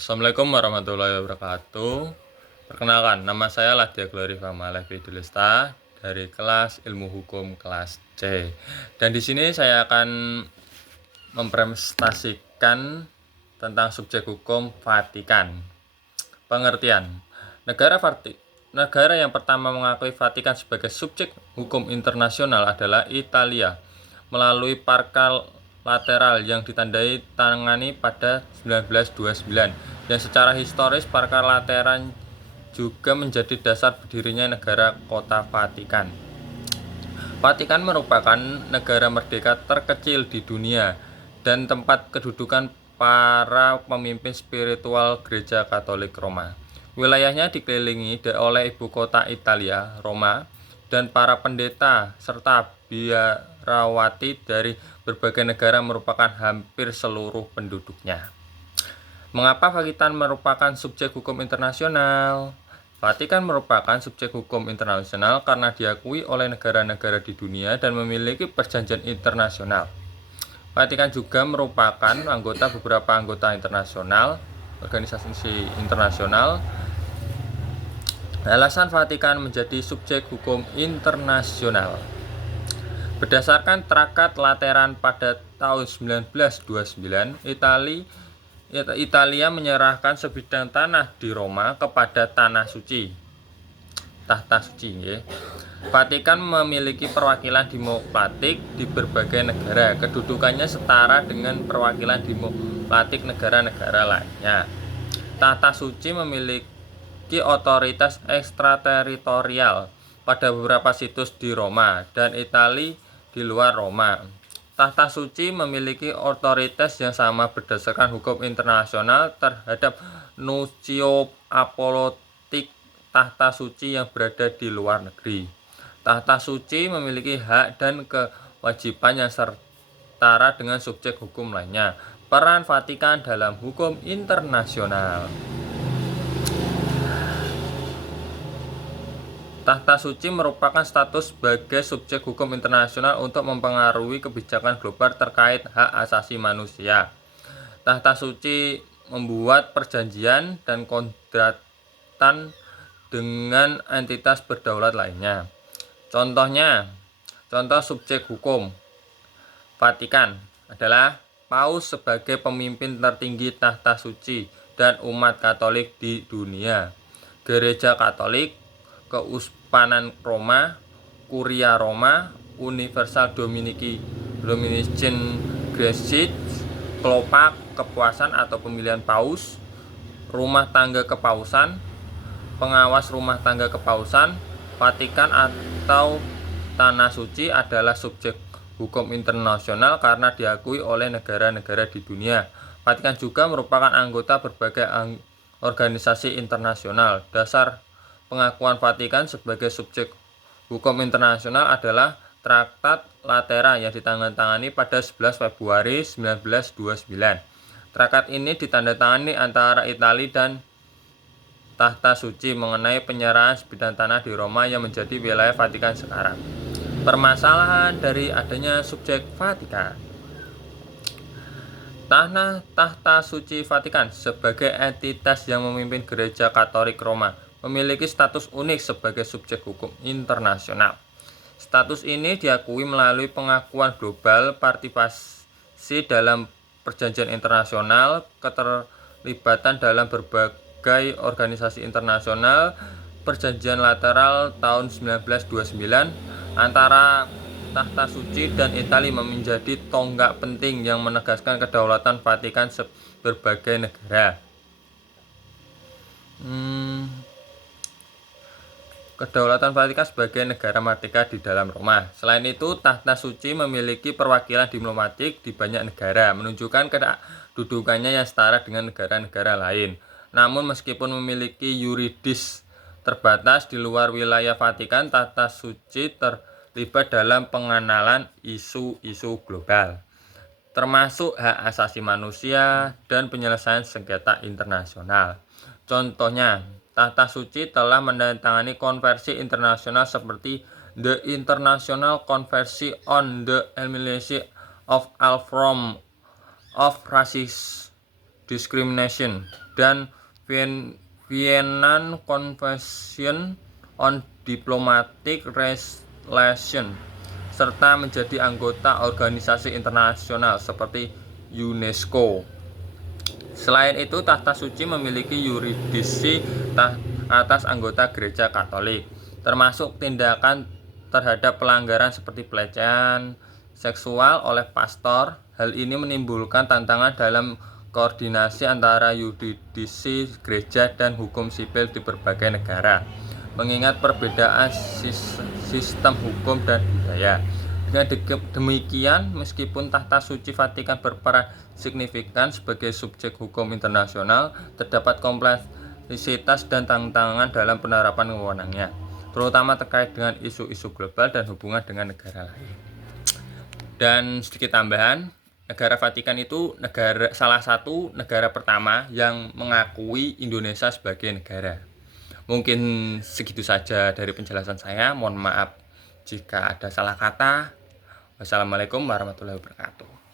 Assalamualaikum warahmatullahi wabarakatuh. Perkenalkan, nama saya Ladya Glorifa Malevi Dulista dari kelas Ilmu Hukum kelas C. Dan di sini saya akan mempresentasikan tentang subjek hukum Vatikan. Pengertian. Negara yang pertama mengakui Vatikan sebagai subjek hukum internasional adalah Italia melalui Parka Lateral yang ditandai tangani pada 1929, dan secara historis Parka Lateran juga menjadi dasar berdirinya negara kota Vatikan. Vatikan merupakan negara merdeka terkecil di dunia dan tempat kedudukan para pemimpin spiritual Gereja Katolik Roma. Wilayahnya dikelilingi oleh ibu kota Italia, Roma, dan para pendeta serta biarawati dari berbagai negara merupakan hampir seluruh penduduknya. Mengapa Vatikan merupakan subjek hukum internasional? Vatikan merupakan subjek hukum internasional karena diakui oleh negara-negara di dunia dan memiliki perjanjian internasional. Vatikan juga merupakan beberapa anggota internasional, organisasi internasional. Alasan Vatikan menjadi subjek hukum internasional. Berdasarkan Traktat Lateran pada tahun 1929, Italia menyerahkan sebidang tanah di Roma kepada tahta suci. Vatikan memiliki perwakilan diplomatik di berbagai negara. Kedudukannya setara dengan perwakilan diplomatik negara-negara lainnya. Tahta suci memiliki otoritas ekstrateritorial pada beberapa situs di Roma dan Italia di luar Roma. Tahta suci memiliki otoritas yang sama berdasarkan hukum internasional terhadap Nuncio Apostolic tahta suci yang berada di luar negeri. Tahta suci memiliki hak dan kewajiban yang setara dengan subjek hukum lainnya. Peran Vatikan dalam hukum internasional. Tahta suci merupakan status sebagai subjek hukum internasional untuk mempengaruhi kebijakan global terkait hak asasi manusia. Tahta suci membuat perjanjian dan kontratan dengan entitas berdaulat lainnya. Contoh subjek hukum Vatikan adalah Paus sebagai pemimpin tertinggi tahta suci dan umat Katolik di dunia, Gereja Katolik, Keuskupan Roma, Kuria Roma, Universal Dominican Grace, Kelopak Kepuasan atau pemilihan Paus, Rumah Tangga Kepausan, Pengawas Rumah Tangga Kepausan. Vatikan atau Tanah Suci adalah subjek hukum internasional karena diakui oleh negara-negara di dunia. Vatikan juga merupakan anggota berbagai organisasi internasional. Dasar pengakuan Vatikan sebagai subjek hukum internasional adalah Traktat Lateran yang ditandatangani pada 11 Februari 1929. Traktat ini ditandatangani antara Italia dan Tahta Suci mengenai penyerahan sebidang tanah di Roma yang menjadi wilayah Vatikan sekarang. Permasalahan dari adanya subjek Vatikan. Tahta Suci Vatikan sebagai entitas yang memimpin Gereja Katolik Roma memiliki status unik sebagai subjek hukum internasional. Status ini diakui melalui pengakuan global, partisipasi dalam perjanjian internasional, keterlibatan dalam berbagai organisasi internasional, perjanjian lateral tahun 1929 antara Tahta Suci dan Italia menjadi tonggak penting yang menegaskan kedaulatan Vatikan berbagai negara. Kedaulatan Vatikan sebagai negara merdeka di dalam Roma. Selain itu, Tahta Suci memiliki perwakilan diplomatik di banyak negara, menunjukkan kedudukannya yang setara dengan negara-negara lain. Namun meskipun memiliki yuridis terbatas di luar wilayah Vatikan, Tahta Suci terlibat dalam pengenalan isu-isu global, termasuk hak asasi manusia dan penyelesaian sengketa internasional. Contohnya, Tahta Suci telah menandatangani konvensi internasional seperti The International Convention on the Elimination of All Forms of Racism Non-Discrimination dan Vienna Convention on Diplomatic Relations, serta menjadi anggota organisasi internasional seperti UNESCO. Selain itu, Tahta Suci memiliki yurisdiksi atas anggota Gereja Katolik, termasuk tindakan terhadap pelanggaran seperti pelecehan seksual oleh pastor. Hal ini menimbulkan tantangan dalam koordinasi antara yurisdiksi gereja dan hukum sipil di berbagai negara, mengingat perbedaan sistem hukum dan budaya. Dengan demikian, meskipun Tahta Suci Vatikan berperan signifikan sebagai subjek hukum internasional, terdapat kompleksitas dan tantangan dalam penerapan wewenangnya, terutama terkait dengan isu-isu global dan hubungan dengan negara lain. Dan sedikit tambahan, negara Vatikan itu salah satu negara pertama yang mengakui Indonesia sebagai negara. Mungkin segitu saja dari penjelasan saya. Mohon maaf jika ada salah kata. Wassalamualaikum warahmatullahi wabarakatuh.